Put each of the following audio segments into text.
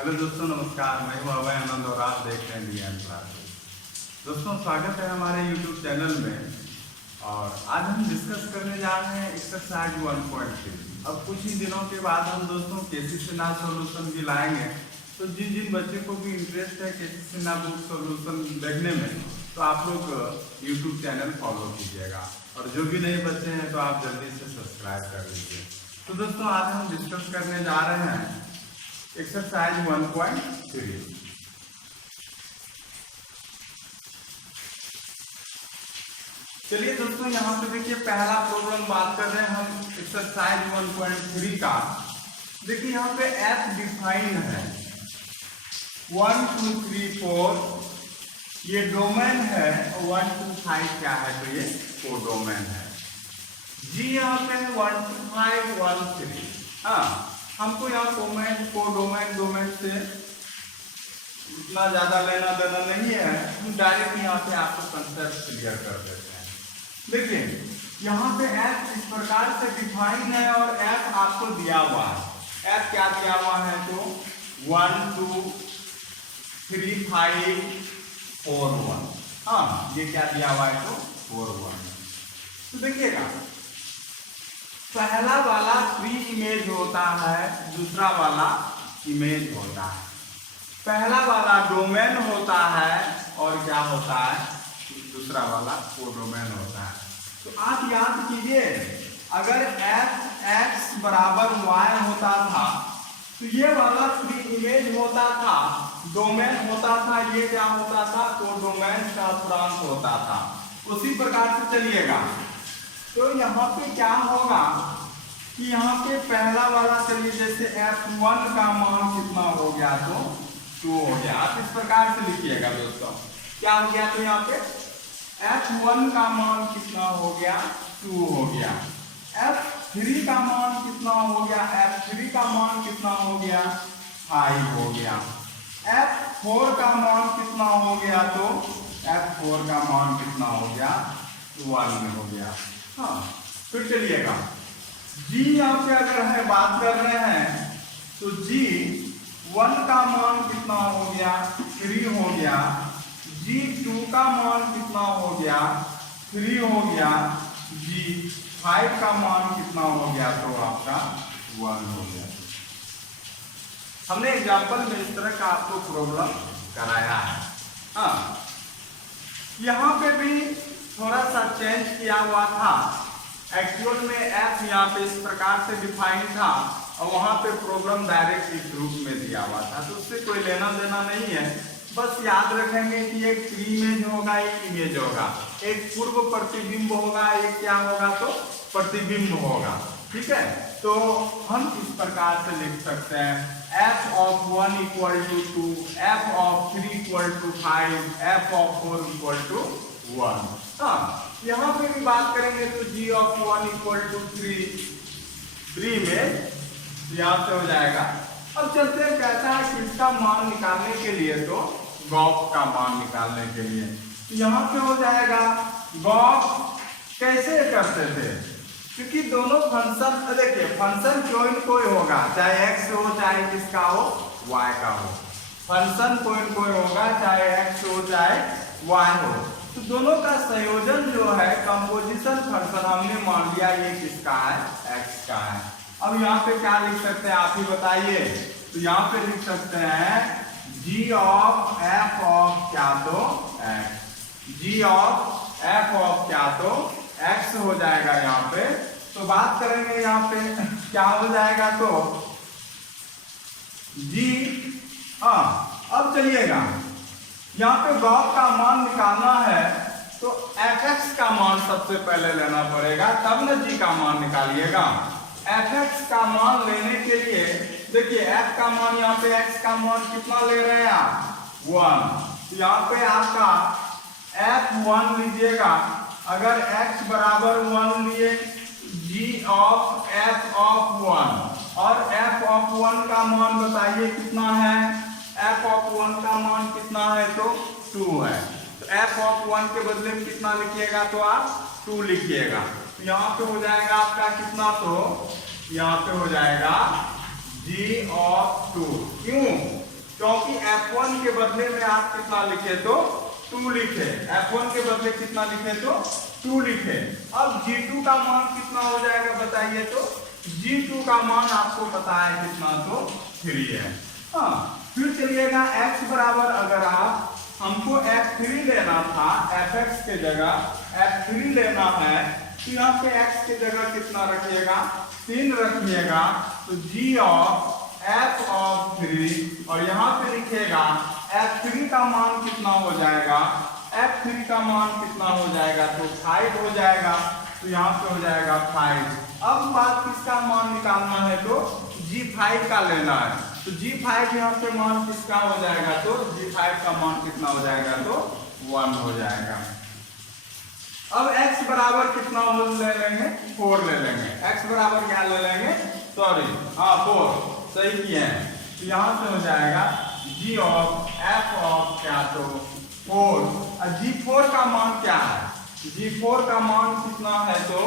Hello दोस्तों, नमस्कार। मैं हूं अभय आनंद और आप देख रहे हैं ज्ञान क्लासेस। दोस्तों, स्वागत है हमारे यूट्यूब चैनल में। और आज हम डिस्कस करने जा रहे हैं एक्सरसाइज 1.3। अब कुछ ही दिनों के बाद हम दोस्तों केसीसीना सॉल्यूशन भी लाएंगे। तो जिन जिन बच्चों को भी इंटरेस्ट है केसीसीना बुक सॉल्यूशन देखने में, तो आप लोग यूट्यूब चैनल फॉलो कीजिएगा। और जो भी नए बच्चे हैं तो आप जल्दी से सब्सक्राइब कर लीजिए। तो दोस्तों, आज हम डिस्कस करने जा रहे हैं एक्सरसाइज 1.3। चलिए दोस्तों, यहाँ पे देखिए पहला प्रॉब्लम बात कर रहे हैं हम एक्सरसाइज 1.3 का। देखिए यहाँ पे एफ डिफाइन है 1 2 3 4, ये डोमेन है। 1 2 5 क्या है, तो ये कोडोमेन है। जी यहाँ पे है 1 2 5 1 3। हाँ, हमको यहाँ कोडोमेन से इतना ज्यादा लेना देना नहीं है। हम डायरेक्ट यहाँ पे आपको कंसेप्ट क्लियर कर देते हैं। देखिए यहाँ पे एफ इस प्रकार से डिफाइन है और एफ आपको दिया हुआ है। एफ क्या दिया हुआ है, तो 1 2 3 5 4 1। हाँ, ये क्या दिया हुआ है, तो 4 1। तो देखिएगा, पहला वाला प्री इमेज होता है, दूसरा वाला इमेज होता है। पहला वाला डोमेन होता है और क्या होता है, दूसरा वाला कोडोमेन होता है। तो आप याद कीजिए, अगर एफ एक्स बराबर वाई होता था तो ये वाला प्री इमेज होता था, डोमेन होता था, ये क्या होता था, कोडोमेन का प्रांत होता था। उसी प्रकार से चलिएगा। तो यहाँ पे क्या होगा कि यहाँ पे पहला वाला, चलिए जैसे f1 का मान कितना हो गया, तो 2 हो गया। आप इस प्रकार से लिखिएगा दोस्तों, क्या हो गया, तो यहाँ पे f1 का मान कितना हो गया, 2 हो गया। f3 का मान कितना हो गया, f3 का मान कितना हो गया, 5 हो गया। f4 का मान कितना हो गया, तो f4 का मान कितना हो गया, 1 हो गया। हाँ, फिर चलिएगा, जी यहाँ पे अगर है बात कर रहे हैं तो जी 1 का मान कितना हो गया, 3 हो गया। जी 2 का मान कितना हो गया, 3 हो गया। जी 5 का मान कितना हो गया, तो आपका 1 हो गया। हमने एग्जाम्पल में इस तरह का आपको प्रॉब्लम कराया है। हाँ, यहाँ पे भी थोड़ा सा चेंज किया हुआ था। एक्चुअल में एफ यहाँ पे इस प्रकार से डिफाइन था और वहां पे प्रॉब्लम डायरेक्ट इस रूप में दिया हुआ था, तो उससे कोई लेना देना नहीं है। बस याद रखेंगे कि एक प्री इमेज होगा, एक इमेज होगा, एक पूर्व प्रतिबिंब होगा, एक क्या होगा, तो प्रतिबिंब होगा। ठीक है, तो हम इस प्रकार से लिख सकते हैं f of 1 equal to 2, f of 3 equal to 5, f of 4 equal to 1। हाँ, यहाँ पे भी बात करेंगे तो g of 1 equal to 3 में यहाँ से हो जाएगा। अब चलते हैं, कहता है कि इसका मान निकालने के लिए, तो गॉफ का मान निकालने के लिए यहाँ पे हो जाएगा। गॉफ कैसे करते थे, क्योंकि दोनों फंक्शन, देखिए फंक्शन कोई होगा, चाहे x हो चाहे किसका हो, y का हो। फंक्शन कोई होगा, चाहे x हो चाहे y हो। तो दोनों का संयोजन जो है, कंपोजिशन फंक्शन, हमने मान लिया ये किसका है, x का है। अब यहाँ पे क्या लिख सकते हैं, आप ही बताइए। तो यहाँ पे लिख सकते हैं g ऑफ f ऑफ क्या, तो x। g of f of क्या, तो x हो जाएगा यहाँ पे। तो बात करेंगे यहाँ पे क्या हो जाएगा, तो g। अब चलिएगा, यहाँ पे गॉफ का मान निकालना है तो fx का मान सबसे पहले लेना पड़ेगा, तब न g का मान निकालिएगा। fx का मान लेने के लिए देखिए, f का मान, यहाँ पे x का मान कितना ले रहे हैं आप, 1। यहाँ पे आपका f1 लीजिएगा। अगर x बराबर 1 लिए, g ऑफ f ऑफ 1, और f ऑफ 1 का मान बताइए कितना है, f ऑफ 1 का मान कितना है, तो 2 है। तो f ऑफ 1 के बदले में कितना लिखिएगा, तो आप 2 लिखिएगा। तो यहाँ पे हो जाएगा आपका कितना, तो यहाँ पे हो जाएगा g ऑफ 2। क्यों, क्योंकि F1 के बदले में आप कितना लिखे तो 2 लिखे, F1 के बदले कितना लिखे तो 2 लिखे। अब G2 का मान कितना हो जाएगा बताइए तो, G2 का मान आपको पता है कितना तो 3 है। हाँ, फिर चलिएगा x बराबर, अगर आप हमको f3 लेना था, fx के जगह f3 लेना है, तो यहाँ पे x के जगह कितना रखिएगा 3 रखिएगा, तो g ऑफ f ऑफ 3, और यहाँ पे लिखिएगा f3 का मान कितना हो जाएगा, f3 का मान कितना हो जाएगा तो 5 हो जाएगा, तो यहाँ पे हो जाएगा 5। अब बात किसका मान निकालना है तो g5 का लेना है, तो g5 यहाँ पे मान किसका हो जाएगा तो g5 का मान कितना हो जाएगा तो 1 हो जाएगा। अब x बराबर कितना हो ले लेंगे 4 ले लेंगे, x बराबर क्या ले लेंगे, सॉरी हाँ 4 सही किए हैं, तो यहाँ से हो जाएगा g ऑफ f ऑफ क्या तो 4, और g4 का मान क्या है, g4 का मान कितना है तो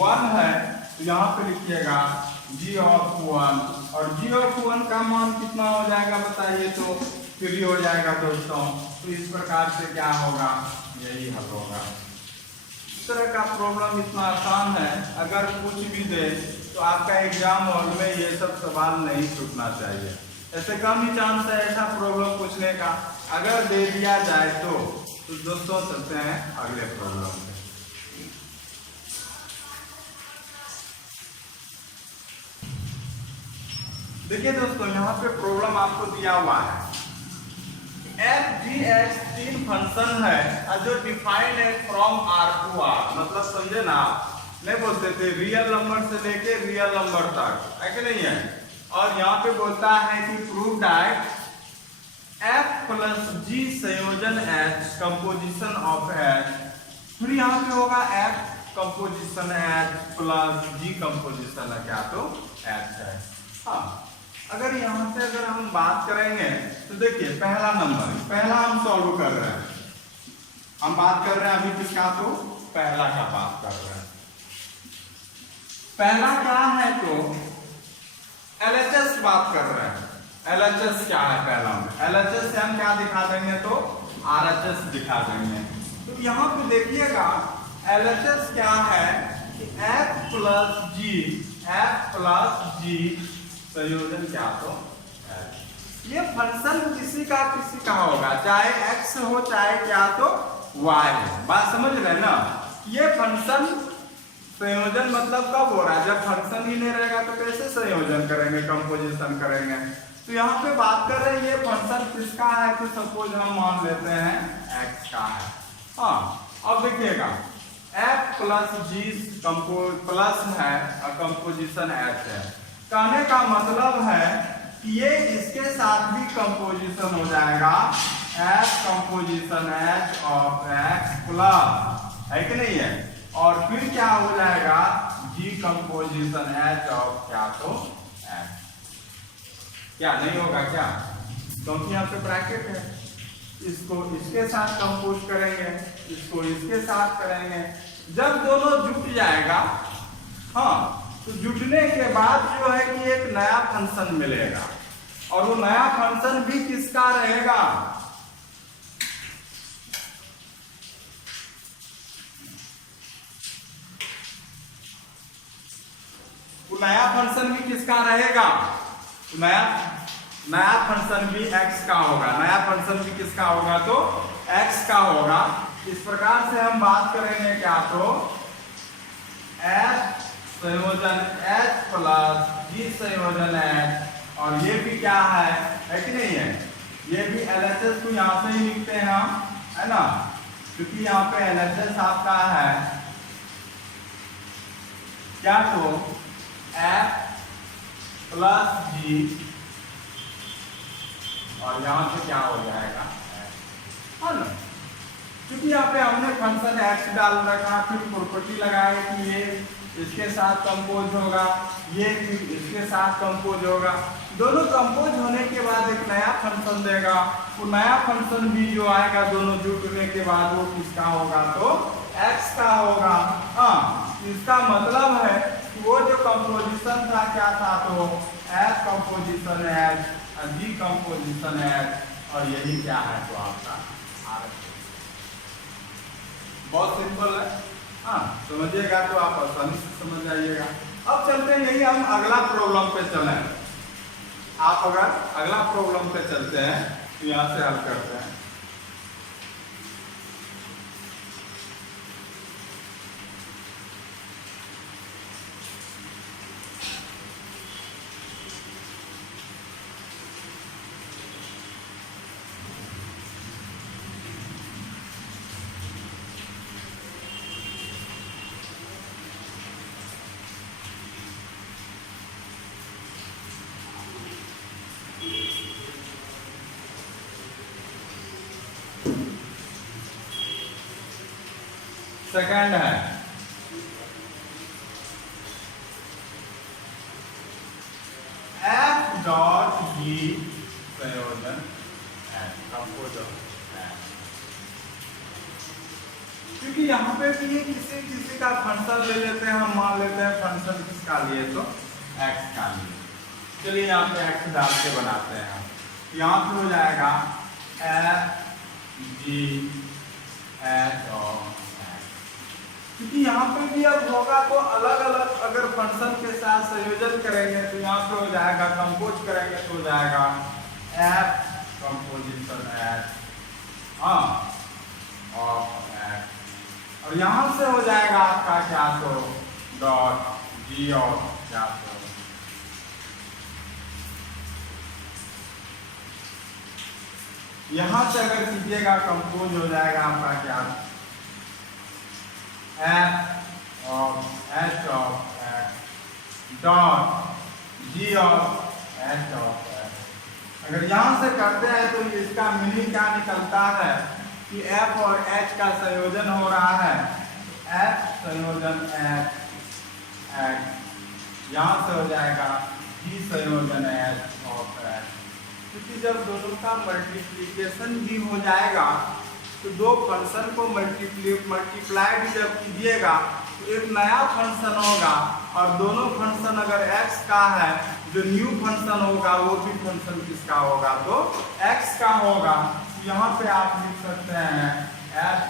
1 है, तो यहाँ पे लिखिएगा g ऑफ 1, और g ऑफ 1 का मान कितना हो जाएगा बताइए तो 3 हो जाएगा दोस्तों। तो इस प्रकार से क्या होगा, यही हल होगा। इस तरह का प्रॉब्लम इतना आसान है, अगर कुछ भी दे तो आपका एग्जाम हॉल में ये सब सवाल नहीं छूटना चाहिए। ऐसे कम ही चांस है ऐसा प्रॉब्लम पूछने का, अगर दे दिया जाए तो दोस्तों चलते हैं अगले प्रॉब्लम पे। देखिए दोस्तों, यहाँ पे प्रॉब्लम आपको दिया हुआ है, f g h 3 फंक्शन है जो डिफाइंड है फ्रॉम r टू r, मतलब समझे ना, नहीं बोलते थे रियल नंबर से लेके रियल नंबर तक, है कि नहीं है। और यहाँ पे बोलता है कि prove that f plus g संयोजन h कंपोजिशन ऑफ h, फिर यहाँ पे होगा f composition h plus g composition है क्या तो h है। हाँ, अगर यहाँ से अगर हम बात करेंगे तो देखिए पहला नंबर, पहला हम सॉल्व कर रहे हैं, हम बात कर रहे हैं अभी किसका तो पहला का बात कर रहे हैं। पहला क्या है तो LHS बात कर रहे हैं, LHS क्या है पहला में, LHS से हम क्या दिखा देंगे तो RHS दिखा देंगे। तो यहाँ पे देखिएगा LHS क्या है कि f प्लस g संयोजन क्या तो ये फंक्शन किसी का होगा, चाहे x हो चाहे क्या तो y हो, बात समझ रहे ना। ये फंक्शन संयोजन मतलब कब हो रहा है, जब फंक्शन ही नहीं रहेगा तो कैसे संयोजन करेंगे, कंपोजिशन करेंगे। तो यहाँ पे बात कर रहे हैं ये फंक्शन किसका है, तो सपोज हम मान लेते हैं x का है। हाँ, अब देखिएगा f प्लस g प्लस है और कंपोजिशन h है, कहने का मतलब है कि ये इसके साथ भी कंपोजिशन हो जाएगा f composition h of x plus, है कि नहीं है, और फिर क्या हो जाएगा g कंपोजिशन h ऑफ क्या तो h, क्या नहीं होगा क्या, क्योंकि यहाँ पे ब्रैकेट है, इसको इसके साथ कंपोज करेंगे, इसको इसके साथ करेंगे, जब दोनों जुट जाएगा हाँ, तो जुटने के बाद जो है कि एक नया फंक्शन मिलेगा, और वो नया फंक्शन भी किसका रहेगा, वो नया फंक्शन भी किसका रहेगा, नया फंक्शन भी x का होगा, नया फंक्शन भी किसका होगा तो x का होगा। इस प्रकार से हम बात करेंगे क्या तो f संयोजन h प्लस g संयोजन h, और ये भी क्या है कि नहीं है, ये भी LHS को यहाँ से ही लिखते हैं हम, है ना, क्योंकि यहाँ पे LHS आपका है क्या तो f प्लस g, और यहाँ से क्या हो जाएगा है ना, क्योंकि यहाँ पे हमने फंक्शन x डाल रखा, फिर प्रॉपर्टी लगाया कि ये इसके साथ कंपोज होगा, ये इसके साथ कंपोज होगा, दोनों कंपोज होने के बाद एक नया फंक्शन देगा, वो नया फंक्शन भी जो आएगा दोनों जुटने के बाद वो किसका होगा तो x का होगा। हाँ, इसका मतलब है कि वो जो कंपोजिशन था क्या था तो f composition h, decomposition H, और यही क्या है तो आपका आर। बहुत सिंपल है, हाँ समझिएगा तो आप आसानी से समझ जाइएगा। अब चलते हैं, यही हम अगला प्रॉब्लम पे चलें। आप अगर अगला प्रॉब्लम पे चलते हैं तो यहाँ से हल करते हैं। सेकंड है एफ डॉट जी संयोजन कंपोजर, क्योंकि यहाँ पे भी किसी का फंक्शन ले लेते हैं, हम मान लेते हैं फंक्शन किसका लिए तो एक्स का लिए। चलिए यहाँ पे एक्स डाल के बनाते हैं हम। यहाँ पे हो जाएगा एफ जी एच और, क्योंकि यहाँ पे भी अब होगा तो अलग अलग अगर फंक्शन के साथ संयोजन करेंगे तो यहाँ पे हो जाएगा, कंपोज करेंगे तो हो जाएगा F composition H of H, और यहाँ से हो जाएगा आपका क्या तो डॉट जी ऑफ क्या तो यहाँ से अगर कीजिएगा कंपोज हो जाएगा आपका क्या F of H of H dot G of H of H. अगर यहाँ से करते हैं तो इसका मीनिंग क्या निकलता है कि एफ और एच का संयोजन हो रहा है, एफ संयोजन एच एच, यहाँ से हो जाएगा जी संयोजन एच ऑफ एच। क्योंकि जब दोनों का मल्टीप्लिकेशन भी हो जाएगा तो दो फंक्शन को मल्टीप्लाई भी जब कीजिएगा तो एक नया फंक्शन होगा, और दोनों फंक्शन अगर x का है, जो न्यू फंक्शन होगा वो भी फंक्शन किसका होगा तो x का होगा। यहाँ पे आप लिख सकते हैं f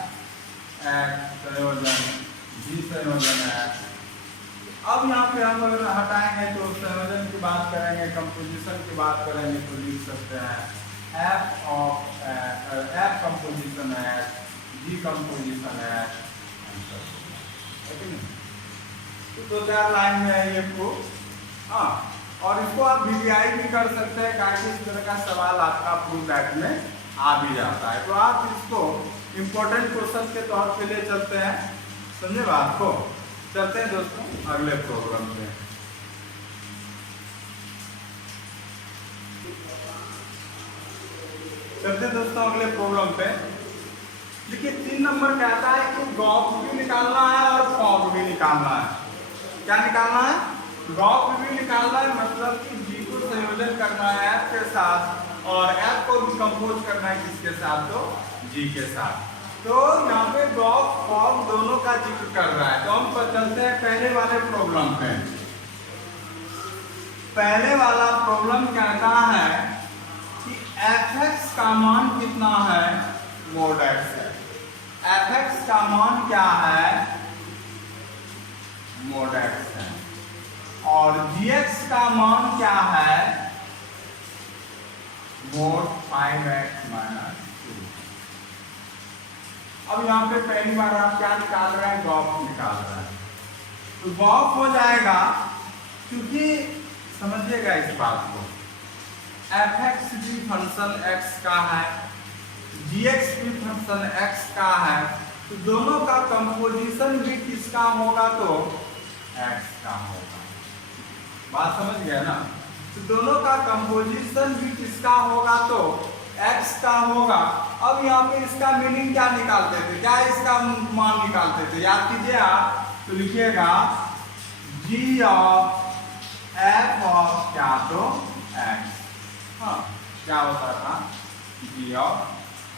x संयोजन g संयोजन x। अब यहाँ पे हम अगर हटाएंगे तो संयोजन की बात करेंगे, कंपोजिशन की बात करेंगे तो लिख सकते हैं F of F composition H G composition H. तो दो चार लाइन में है ये प्रूफ, हाँ। और इसको आप वीवीआई भी कर सकते हैं, काफी इस तरह का सवाल आपका प्रूफ बैक में आ भी जाता है। तो आप इसको इम्पोर्टेंट क्वेश्चन के तौर पे ले चलते हैं, समझे बात को। चलते हैं दोस्तों अगले प्रोग्राम पे। चलते दोस्तों अगले प्रॉब्लम पे। देखिए 3 नंबर कहता है कि गॉफ भी निकालना है और फॉग भी निकालना है। क्या निकालना है? गॉफ भी निकालना है, मतलब कि जी को संयोजन करना है एफ के साथ और एफ को भी कंपोज करना है किसके साथ तो जी के साथ। तो यहाँ पे गॉफ फॉग दोनों का जिक्र कर रहा है। तो हम चलते हैं पहले वाले प्रॉब्लम पे। पहले वाला प्रॉब्लम कहता है कि fx का मान कितना है मोड x है। fx का मान क्या है मोड x है, और gx का मान क्या है मोड 5x माइनस 2। अब यहाँ पे पहली बार आप क्या निकाल रहे हैं? गॉफ निकाल रहे हैं। तो गॉफ हो जाएगा, क्योंकि समझिएगा इस बात को, fx भी फंक्शन x का है, gx भी फंक्शन x का है, तो दोनों का कंपोजिशन भी किसका होगा तो x का होगा। बात समझ गया ना? तो दोनों का कंपोजिशन भी किसका होगा तो x का होगा। अब यहाँ पे इसका मीनिंग क्या निकालते थे? क्या इसका मान निकालते थे? याद कीजिए आप, तो लिखिएगा g ऑफ f ऑफ क्या तो x। हाँ, क्या होता था g of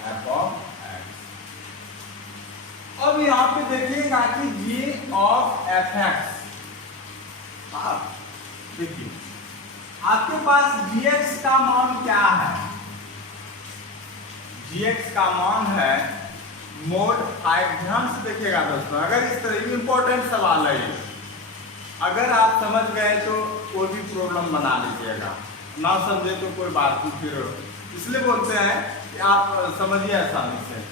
f of x। अब यहाँ पे देखिएगा कि g ऑफ fx, हाँ देखिए आपके पास gx का मान क्या है? gx का मान है मोड 5। ध्यान से देखिएगा दोस्तों, अगर इस तरह इंपॉर्टेंट सवाल है, अगर आप समझ गए तो कोई भी प्रॉब्लम बना लीजिएगा, ना समझे तो कोई बात नहीं। फिर इसलिए बोलते हैं कि आप समझिए आसानी से।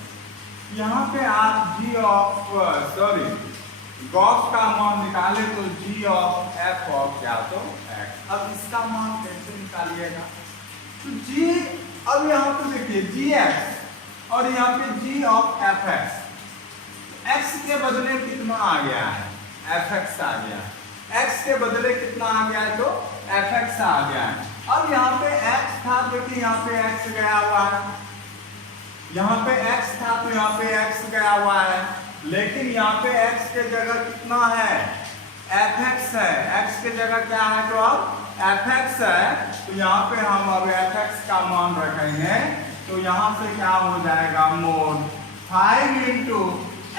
यहाँ पे आप g ऑफ गॉस का मान निकाले तो g ऑफ f ऑफ क्या तो x। अब इसका मान कैसे निकालिएगा? तो g, अब यहाँ पे देखिए gx और यहाँ पे g ऑफ fx, x के बदले कितना आ गया है? fx आ गया है। x के बदले कितना आ गया है? तो fx आ गया है। अब यहाँ पे x था, देखिए यहाँ पे x गया हुआ है, यहाँ पे x था तो यहाँ पे x गया हुआ है, लेकिन यहाँ पे x के जगह कितना है? fx है। x के जगह क्या है? तो अब fx है, तो यहाँ पे हम अब fx का मान रखेंगे, तो यहाँ से क्या हो जाएगा? मोड 5 इंटू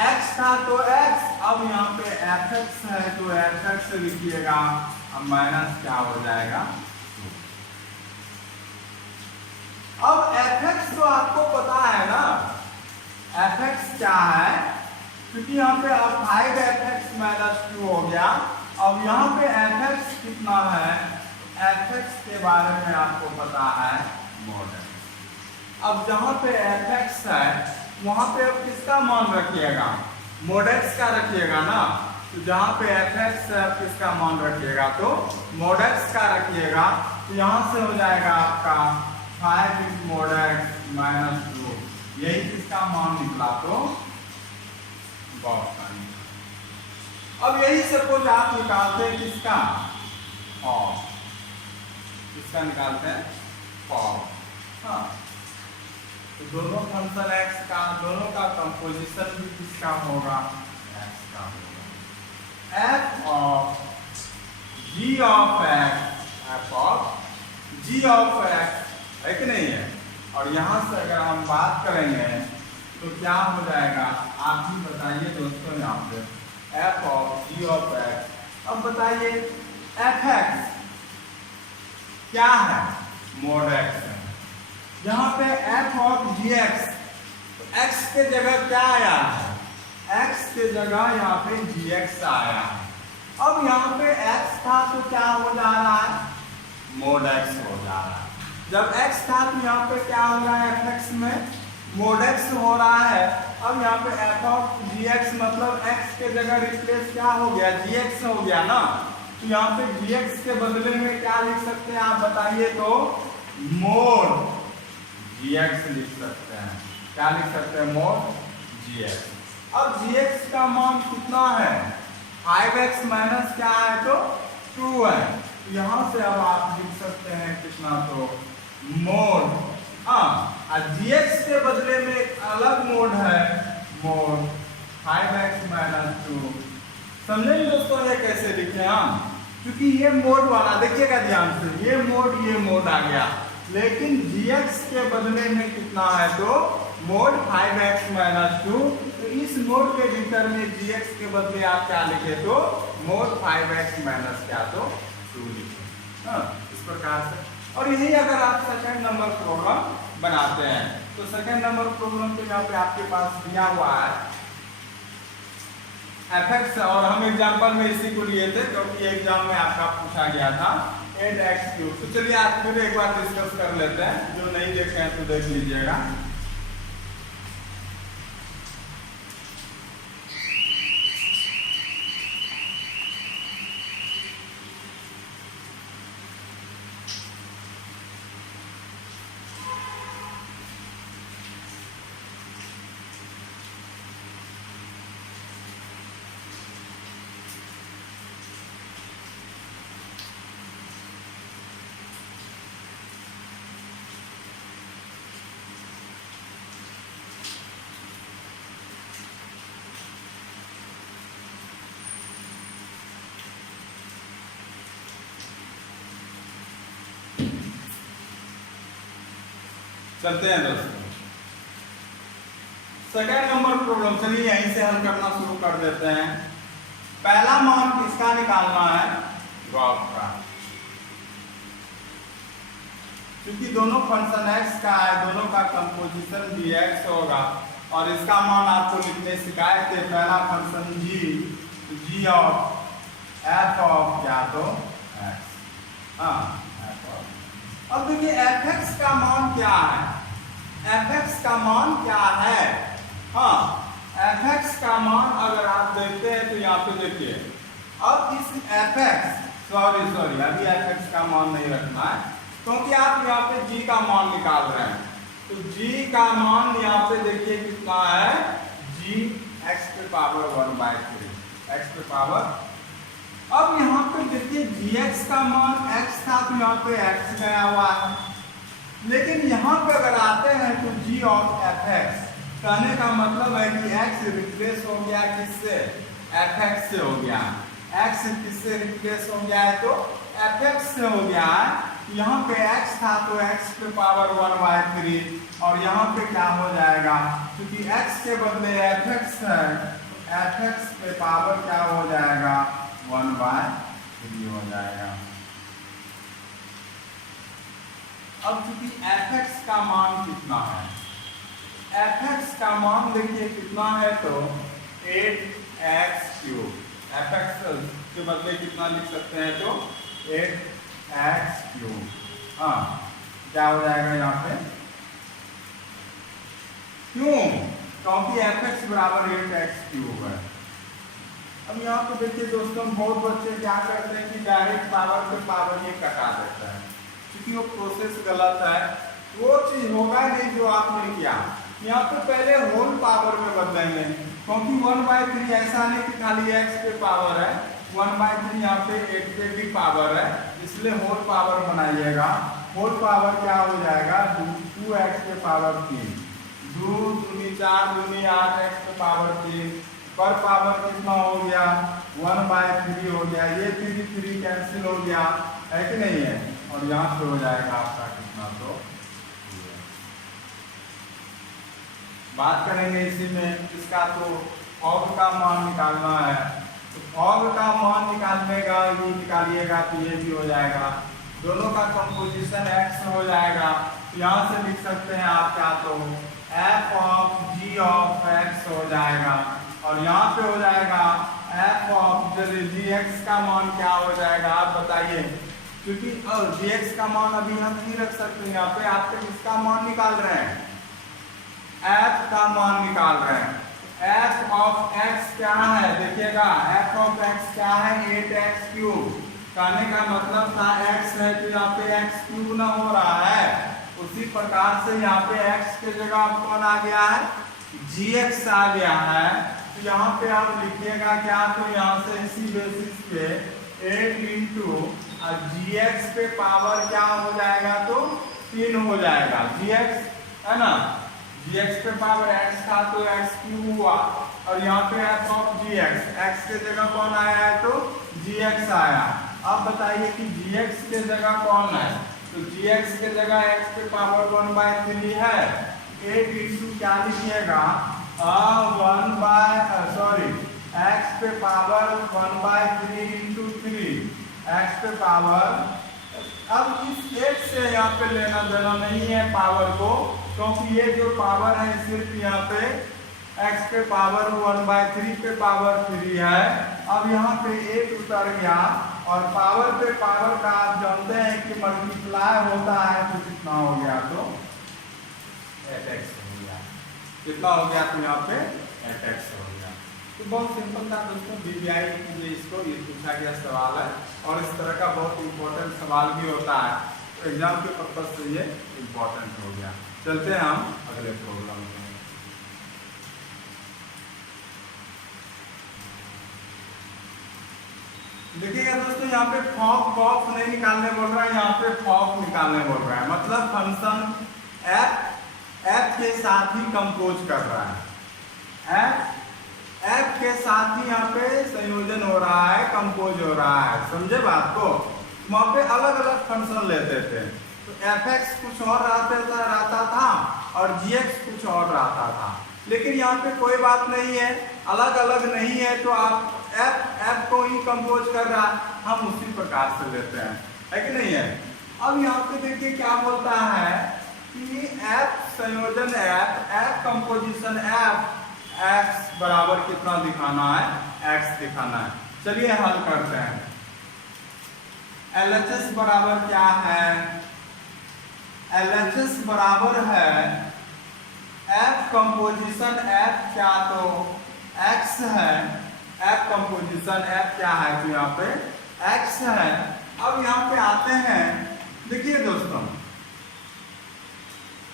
x था तो x, अब यहाँ पे fx है तो fx लिखिएगा, अब माइनस क्या हो जाएगा? अब fx तो आपको पता है ना, fx क्या है, क्योंकि यहाँ पे अब 5fx माइनस 2 हो गया। अब यहाँ पे fx कितना है? fx के बारे में आपको पता है मोड x। अब जहाँ पे fx है वहाँ पे अब किसका मान रखिएगा? मोड x का रखिएगा ना। तो जहाँ पे fx है अब किसका मान रखिएगा? तो मोड x का रखिएगा। तो यहाँ से हो जाएगा आपका 5 इंटू मोड x माइनस 2, यही किसका मान निकला? तो गॉस का निकला। अब यही सपोज आप निकालते हैं किसका? और किसका निकालते हैं? और हाँ, तो दोनों फंक्शन x का, दोनों का कंपोजिशन भी किसका होगा? x का होगा। f of g of x, f of g of x है कि नहीं है? और यहाँ से अगर हम बात करेंगे तो क्या हो जाएगा? आप ही बताइए दोस्तों, यहाँ पे f of g of x। अब बताइए fx क्या है? मोड x है। यहाँ पे f ऑफ gx, तो x के जगह क्या आया है? x के जगह यहाँ पे gx आया है। अब यहाँ पे x था तो क्या हो जा रहा है? मोड x हो जा रहा है। जब x था तो यहाँ पे क्या हो रहा है? fx में मोड x हो रहा है। अब यहाँ पे f ऑफ gx मतलब x के जगह रिप्लेस क्या हो गया? gx हो गया ना। तो यहाँ पे gx के बदले में क्या लिख सकते हैं आप बताइए? तो मोड gx लिख सकते हैं। क्या लिख सकते हैं? Mode gx। अब gx का मान कितना है? 5x माइनस क्या है? तो 2 है। तो यहाँ से अब आप लिख सकते हैं कितना? तो मोड, हाँ, gx के बदले में एक अलग मोड है, मोड 5x माइनस 2। समझेंगे दोस्तों ये कैसे लिखे हम? क्योंकि ये मोड वाला देखिएगा ध्यान से, ये मोड आ गया, लेकिन gx के बदले में कितना है? तो मोड 5x माइनस 2। तो इस मोड के भीतर में gx के बदले आप क्या लिखे? तो मोड 5x माइनस क्या? तो 2 लिखे। हाँ, इस प्रकार से। और यही अगर आप सेकंड नंबर प्रॉब्लम बनाते हैं तो सेकंड नंबर प्रॉब्लम तो यहाँ पे आपके पास दिया हुआ है fx, और हम एग्जांपल में इसी को लिए थे क्योंकि एग्जाम में आपका पूछा गया था 8x3। तो चलिए आज फिर एक बार डिस्कस कर लेते हैं, जो नहीं देखे हैं तो देख लीजिएगा। चलते हैं दोस्तों सेकंड नंबर प्रॉब्लम। चलिए यहीं से हल करना शुरू कर देते हैं। पहला मान किसका निकालना है? गॉस का। क्योंकि दोनों फंक्शन x का है, दोनों का कंपोजिशन dx होगा और इसका मान आपको लिखने सिखाए थे। पहला function g of f of क्या तो x। हाँ अब देखिए fx का मान क्या है, fx का मान क्या है। हाँ fx का मान अगर आप देखते हैं तो यहाँ पे देखिए, अब इस fx सॉरी अभी fx का मान नहीं रखना है क्योंकि आप यहाँ पे g का मान निकाल रहे हैं। तो g का मान यहाँ पे देखिए कितना है, g x पे पावर 1/3 x पे पावर। अब यहाँ पे देखिए gx का मान x था तो यहाँ पे x गया हुआ है, लेकिन यहाँ पे अगर आते हैं तो g ऑफ fx, कहने का मतलब है कि x रिप्लेस हो गया किससे, fx से हो गया। x किससे रिप्लेस हो गया है तो fx से हो गया है। यहाँ पे x था तो x पे पावर 1/3 और यहाँ पे क्या हो जाएगा, क्योंकि x के बदले fx है, fx पे पावर क्या हो जाएगा 1/3 हो जाएगा। अब चूंकि fx का मान कितना है, fx का मान देखिए कितना है तो 8x3, fx के बदले कितना लिख सकते हैं तो 8x3। हाँ क्या हो जाएगा यहाँ पे, क्यों, क्योंकि fx बराबर 8x3 है। अब यहाँ पे देखिए दोस्तों, बहुत बच्चे क्या करते हैं कि डायरेक्ट पावर पे पावर ये कटा देता है, क्योंकि वो प्रोसेस गलत है, वो चीज होगा नहीं जो आपने किया। यहाँ पे पहले होल पावर में बदलेंगे, क्योंकि 1/3 ऐसा नहीं कि खाली x पे पावर है, 1/3 यहाँ पे 8 पे भी पावर है, इसलिए होल पावर बनाइएगा। होल पावर क्या हो जाएगा 2x पे पावर 3, 2 दूनी 4 दूनी 8x पे पावर 3 पर पावर कितना हो गया 1/3 हो गया। ये 3 कैंसिल हो गया है कि नहीं है, और यहाँ पे हो जाएगा आपका कितना तो। बात करेंगे इसी में, इसका तो ऑग का मान निकालना है, तो ऑग का मान निकालने का ये निकालिएगा तो ये भी हो जाएगा, दोनों का कंपोजिशन x हो जाएगा। तो यहाँ से लिख सकते हैं आप क्या तो f of g of x हो जाएगा, और यहाँ पे हो जाएगा f ऑफ gx का मान क्या हो जाएगा आप बताइए, क्योंकि gx का मान अभी हम नहीं रख सकते, यहाँ पे आपके किसका मान निकाल रहे हैं, f का मान निकाल रहे हैं। f ऑफ x क्या है देखिएगा, f ऑफ x क्या है 8x3, कहने का मतलब था x है तो यहाँ पे x3 ना हो रहा है, उसी प्रकार से यहाँ पे x के जगह कौन आ गया है gx आ गया है। तो यहाँ पे आप लिखिएगा क्या, तो यहाँ से इसी बेसिस पे 8 इंटू gx पे पावर क्या हो जाएगा तो 3 हो जाएगा, gx है ना, gx पे पावर x था तो x3 हुआ, और यहाँ पे f ऑफ gx, x के जगह कौन आया है तो gx आया। अब बताइए कि gx के जगह कौन है, तो gx के जगह x पे पावर 1/3 है, 8 इंटू क्या लिखिएगा x पे पावर 1/3 इंटू 3 x पे पावर। अब इस 8 से यहाँ पे लेना देना नहीं है पावर को, क्योंकि ये जो पावर है सिर्फ यहाँ पे x पे पावर 1/3 पे पावर 3 है। अब यहाँ पे 8 उतर गया, और पावर पे पावर का आप जानते हैं कि मल्टीप्लाई होता है, तो कितना हो गया तो 8x हो गया, कितना हो गया तो यहाँ पे 8x हो गया। तो बहुत सिंपल था दोस्तों, बीबीआई में इसको ये पूछा गया सवाल है, और इस तरह का बहुत इंपॉर्टेंट सवाल भी होता है, तो एग्जाम के पर्पज से ये इंपॉर्टेंट हो गया। चलते हैं हम अगले प्रॉब्लम में। देखिएगा दोस्तों, यहाँ पे फॉफ नहीं निकालने बोल रहा है, यहाँ पे फॉफ निकालने बोल रहा है, मतलब फंक्शन f के साथ ही कंपोज कर रहा है, f के साथ ही यहाँ पे संयोजन हो रहा है, कंपोज हो रहा है, समझे बात को। वहाँ पे अलग अलग फंक्शन लेते थे, तो fx कुछ और रहता था और gx कुछ और रहता था, लेकिन यहाँ पे कोई बात नहीं है, अलग अलग नहीं है, तो आप f को ही कंपोज कर रहा, हम उसी प्रकार से लेते हैं, है कि नहीं है। अब यहाँ पे देखिए क्या बोलता है कि एफ संयोजन एफ कंपोजिशन एफ एक्स बराबर कितना दिखाना है, एक्स दिखाना है। चलिए हल करते हैं। LHS बराबर क्या है, LHS बराबर है एफ कंपोजिशन एफ क्या तो एक्स है, एफ कंपोजिशन एफ क्या है तो यहाँ पे एक्स है। अब यहाँ पे आते हैं, देखिए दोस्तों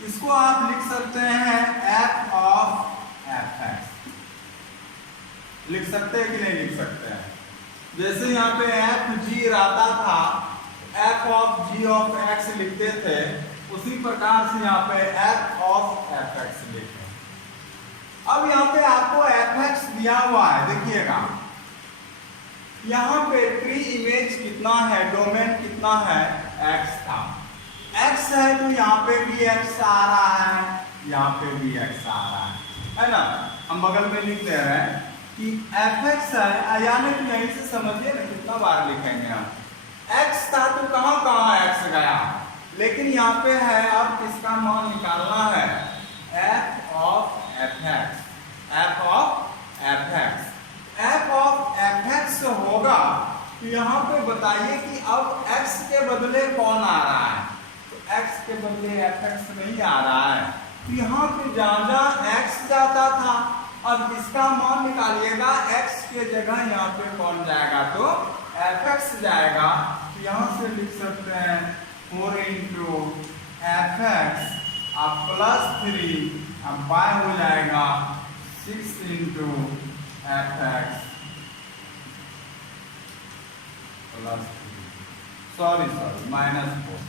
इसको आप लिख सकते हैं एफ ऑफ एफ एक्स, लिख सकते हैं कि नहीं लिख सकते हैं। जैसे यहाँ पे एफ जी रहता था, f of g of x लिखते थे, उसी प्रकार से यहाँ पे एफ ऑफ एफ एक्स लिखे। अब यहाँ पे आपको एफ एक्स दिया हुआ है, देखिएगा यहाँ पे प्री इमेज कितना है, डोमेन कितना है, एक्स था, एक्स है तो यहाँ पे भी एक्स आ रहा है, यहाँ पे भी एक्स आ रहा है ना। हम बगल में लिख दे रहे हैं कि एफ एक्स है, यानी कि यहीं से समझिए ना कितना बार लिखेंगे हम, एक्स था तो कहाँ कहाँ एक्स गया, लेकिन यहाँ पे है अब किसका मान निकालना है, F of F x, F of F x, F of F x होगा तो यहाँ पे बताइए कि अब x के बदले कौन आ रहा है, तो x के बदले एफ एक्स नहीं आ रहा है, तो यहाँ पे जहाँ जहाँ x जाता था अब इसका मान निकालिएगा, x के जगह यहाँ पे कौन जाएगा तो एफ एक्स जाएगा। तो यहाँ से लिख सकते हैं 4 इंटू एफ एक्स अब +3 अब बाय हो जाएगा 6 इंटू एफ एक्स सॉरी -4।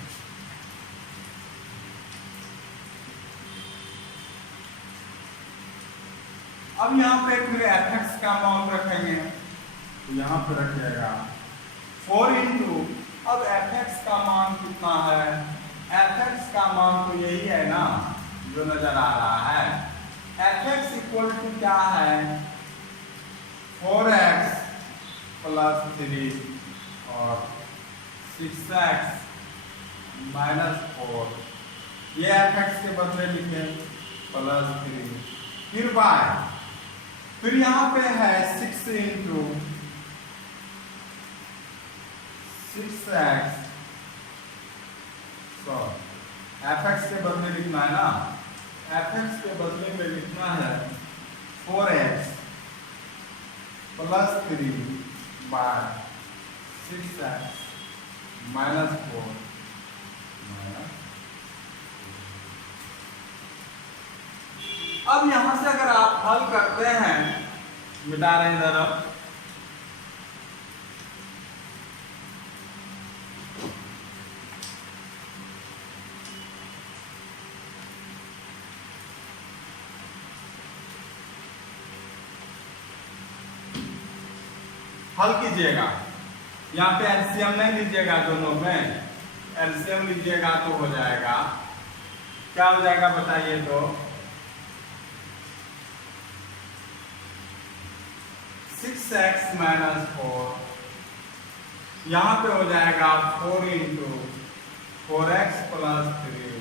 अब यहाँ पे फिर एफ एक्स का मान रखेंगे, तो यहाँ पे रखिएगा 4 इंटू, अब एफ एक्स का मान कितना है, एफ एक्स का मान तो यही है ना जो नजर आ रहा है, एफ एक्स इक्वल टू क्या है 4x +3 और 6x -4, ये एफ एक्स के बदले लिखे +3 फिर बाय, फिर यहाँ पे है 6 इंटू 6x, एफ एक्स के बदले लिखना है ना, एफ एक्स के बदले में लिखना है 4x +3 बाय 6x -4 अब यहां से अगर आप हल करते हैं, मिटा रहे हैं इधर, हल कीजिएगा, यहाँ पे एलसीएम नहीं लीजिएगा, दोनों में एलसीएम लीजिएगा तो हो जाएगा, क्या हो जाएगा बताइए तो 6x -4, यहाँ पे हो जाएगा 4 इंटू 4x +3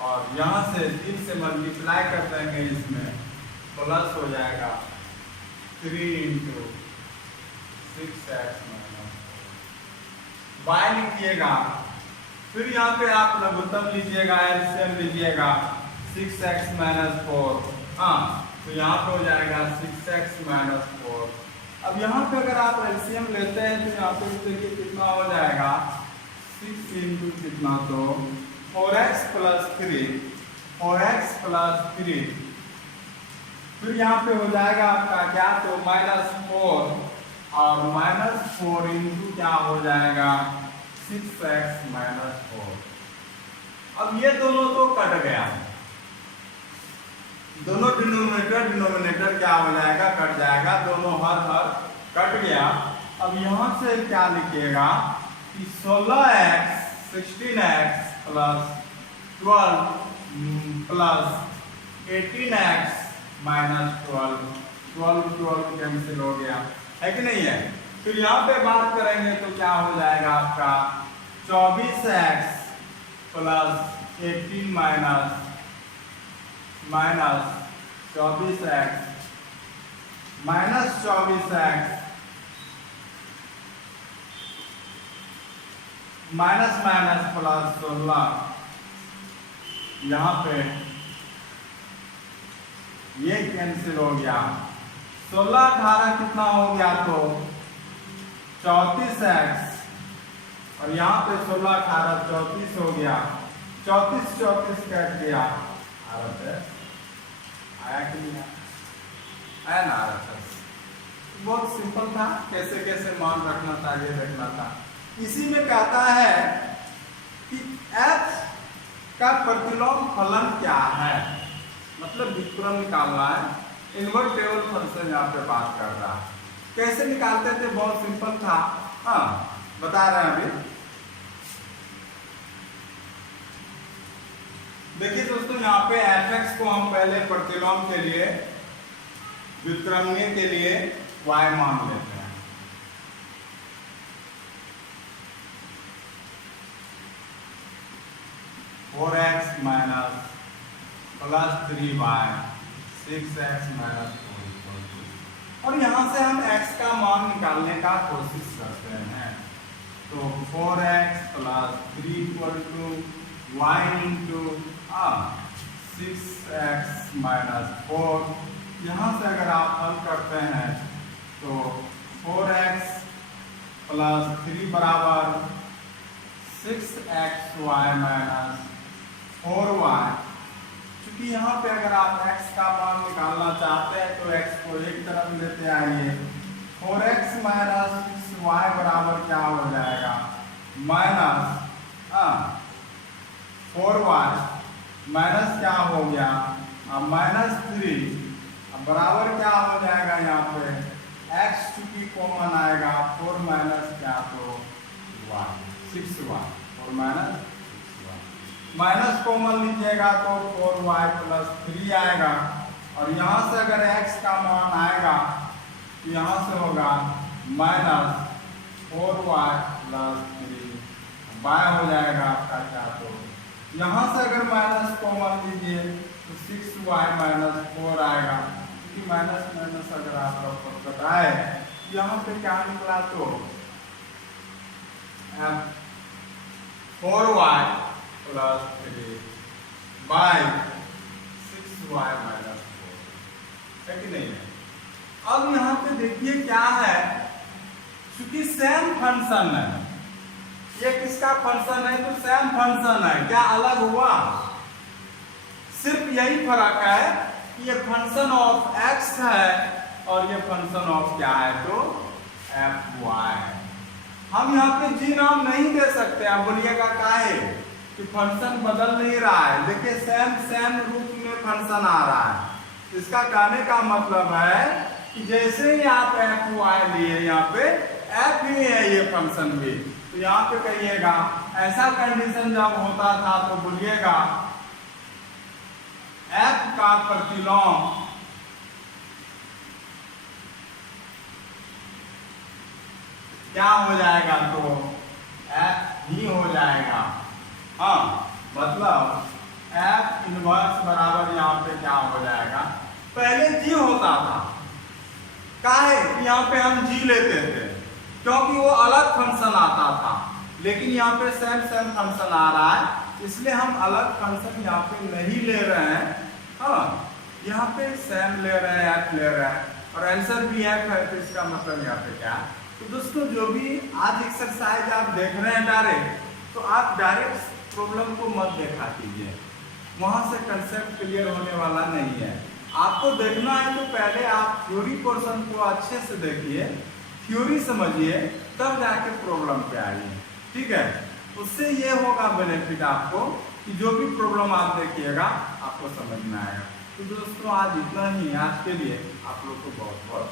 और यहाँ से 3 से मल्टीप्लाई कर देंगे, इसमें प्लस हो जाएगा 3 इंटू 6x बाय लिखिएगा, फिर यहाँ पे आप लघुत्तम लीजिएगा, एलसीएम लीजिएगा 6x -4, हाँ तो यहाँ पे हो जाएगा 6x -4। अब यहाँ पे अगर आप एलसीएम लेते हैं तो यहाँ पे देखिए कितना हो जाएगा 6 इंटू कितना तो 4x +3, 4x +3, फिर यहाँ पे हो जाएगा आपका क्या तो -4 और -4 इंटू क्या हो जाएगा 6x -4। अब ये दोनों तो कट गया, दोनों डिनोमिनेटर क्या हो जाएगा कट जाएगा, दोनों हर कट गया। अब यहाँ से क्या लिखिएगा कि 16x 16x +12 +18x -12, 12 कैंसिल हो गया है कि नहीं है। फिर यहाँ पे बात करेंगे तो क्या हो जाएगा आपका 24x plus 18 minus 24x minus 24x minus minus plus 16, यहाँ पे ये कैंसिल हो गया। 16 18 कितना हो गया तो 34x, और यहाँ पे 16 18 34 हो गया। 34 34 कट गया, आया कि नहीं आया ना? बहुत सिंपल था, कैसे कैसे मान रखना था ये देखना था। इसी में कहता है कि f का प्रतिलोम फलन क्या है, मतलब व्युत्क्रम निकालना है। इन्वर्टेबल फंक्शन यहाँ पे बात कर रहा है। कैसे निकालते थे? बहुत सिंपल था। हाँ, बता रहे हैं अभी। देखिए दोस्तों, यहाँ पे fx को हम पहले प्रतिलोम के लिए, व्युत्क्रमणीय के लिए y मान लेते हैं। 4x minus plus 3y 6x minus 4, और यहाँ से हम x का मान निकालने का कोशिश करते हैं। तो 4x plus 3 equal to y into 6x minus 4। यहाँ से अगर आप हल करते हैं तो 4x प्लस 3 बराबर 6xy माइनस 4y। क्योंकि यहाँ पे अगर आप x का मान निकालना चाहते हैं तो x को एक तरफ लेते आइए। 4x माइनस 6y बराबर क्या हो जाएगा? माइनस 4y माइनस क्या हो गया? माइनस 3 बराबर क्या हो जाएगा? यहाँ पे x चूंकि कॉमन आएगा, 4 माइनस क्या तो y 6y, 4 minus minus common लीजिएगा तो 4y प्लस 3 आएगा। और यहाँ से अगर x का मान आएगा तो यहाँ से होगा माइनस 4y प्लस 3 y हो जाएगा आपका क्या तो। यहाँ से अगर माइनस कॉमन लीजिए तो 6y माइनस 4 आएगा, क्योंकि माइनस माइनस अगर आप लोग बताए यहाँ पे क्या निकला तो 4y plus 3 by 6y minus 4 है कि नहीं है? अब यहाँ पे देखिए क्या है, क्योंकि सेम फंक्शन है, ये किसका फंक्शन है? तो सेम फंक्शन है। क्या अलग हुआ? सिर्फ यही फर्क है कि ये फंक्शन ऑफ x है और ये फंक्शन ऑफ क्या है तो fy है। हम यहाँ पे जी नाम नहीं दे सकते। आप बोलिएगा काहे कि फंक्शन बदल नहीं रहा है। देखिए सेम रूप में फंक्शन आ रहा है। इसका कहने का मतलब है कि जैसे ही आप fy लिए, यहाँ पे f ही है ये फंक्शन भी। तो यहाँ पे कहिएगा ऐसा कंडीशन जब होता था तो बोलिएगा f का प्रतिलोम क्या हो जाएगा तो f ही हो जाएगा। हाँ, मतलब f इनवर्स बराबर यहाँ पे क्या हो जाएगा? पहले g होता था, काहे यहाँ पे हम g लेते थे क्योंकि वो अलग फंक्शन आता था, लेकिन यहाँ पे सेम फंक्शन आ रहा है, इसलिए हम अलग फंक्शन यहाँ पे नहीं ले रहे हैं। हाँ, यहाँ पे सेम ले रहे हैं, f ले रहे हैं, और आंसर भी f है, तो इसका मतलब यहाँ पे क्या? तो दोस्तों, जो भी आज एक्सरसाइज आप देख रहे हैं डायरेक्ट, तो आप डायरेक्ट प्रॉब्लम को मत देखा कीजिए, वहां से कंसेप्ट क्लियर होने वाला नहीं है। आपको देखना है तो पहले आप थ्योरी पोर्शन को अच्छे से देखिए, थ्योरी समझिए, तब जाके प्रॉब्लम पे आइए। ठीक है, उससे ये होगा बेनिफिट आपको कि जो भी प्रॉब्लम आप देखिएगा आपको समझ में आएगा। तो दोस्तों, आज इतना ही, आज के लिए आप लोग को बहुत बहुत